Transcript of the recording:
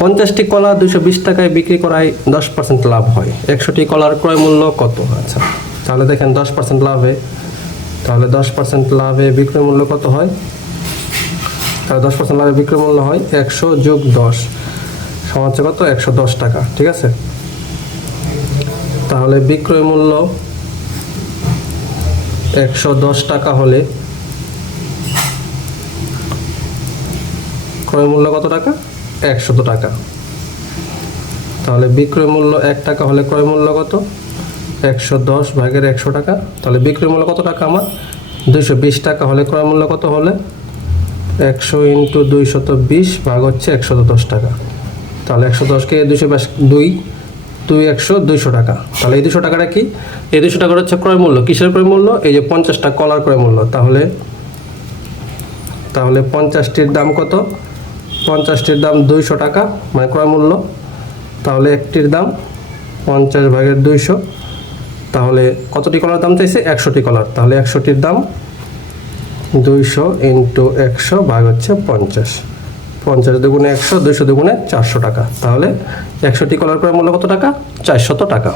পঞ্চাশটি কলা দুশো বিশ টাকায় বিক্রি করায় দশ পার্সেন্ট লাভ হয়। একশোটি কলার ক্রয় মূল্য কত? আচ্ছা তাহলে দেখেন দশ পার্সেন্ট লাভে। তাহলে দশ পার্সেন্ট লাভে বিক্রয় মূল্য কত হয়? তাহলে দশ পার্সেন্ট লাভে বিক্রয় মূল্য হয় একশো যোগ দশ হচ্ছে কত? একশো দশ টাকা, ঠিক আছে? তাহলে বিক্রয় মূল্য একশো দশ টাকা হলে ক্রয় মূল্য কত টাকা? একশত টাকা। তাহলে বিক্রয় মূল্য এক টাকা হলে ক্রয় মূল্য কত? একশো দশ ভাগের একশো টাকা। তাহলে বিক্রয় মূল্য কত টাকা আমার? দুইশো বিশ টাকা হলে ক্রয় মূল্য কত হলে? একশো ইন্টু দুইশত বিশ ভাগ হচ্ছে একশত দশ টাকা। তাহলে একশো দশকে দুইশো দুই দুই একশো, দুইশো টাকা। তাহলে এই দুশো টাকাটা কি? এই দুশো টাকাটা হচ্ছে ক্রয় মূল্য। কিসের ক্রয় মূল্য? এই যে পঞ্চাশটা কলার ক্রয় মূল্য। তাহলে তাহলে পঞ্চাশটির দাম কত? পঞ্চাশটির দাম দুইশো টাকা মানে ক্রয় মূল্য। তাহলে একটির দাম পঞ্চাশ ভাগের দুইশো। তাহলে কতটি কলার দাম চাইছে? একশোটি কলার। তাহলে একশোটির দাম দুইশো ইন্টু একশো ভাগ হচ্ছে পঞ্চাশ। পঞ্চাশ দুগুণে একশো, দুইশো দুগুণে চারশো টাকা। তাহলে একশোটি কলার ক্রয় মূল্য কত টাকা? চারশত টাকা।